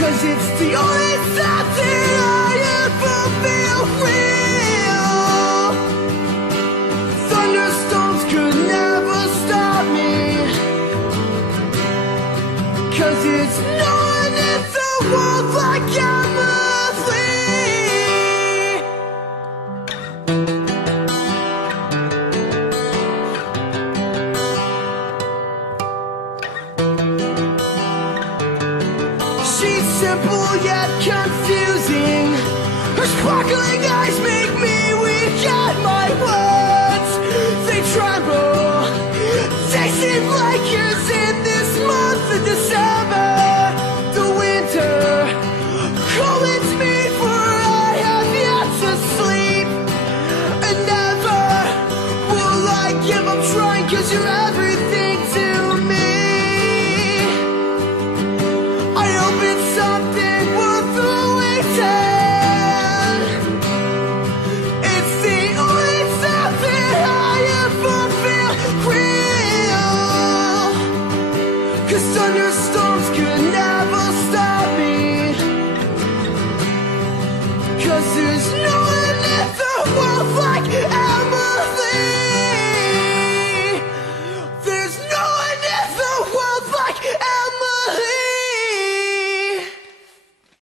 'cause it's the only something I ever feel real. Thunderstorms could never stop me, 'cause it's no one in the world like I'm earthly. She's simple yet confusing. Her sparkling eyes make me weak at my words. They tremble. They seem like years in this month of December.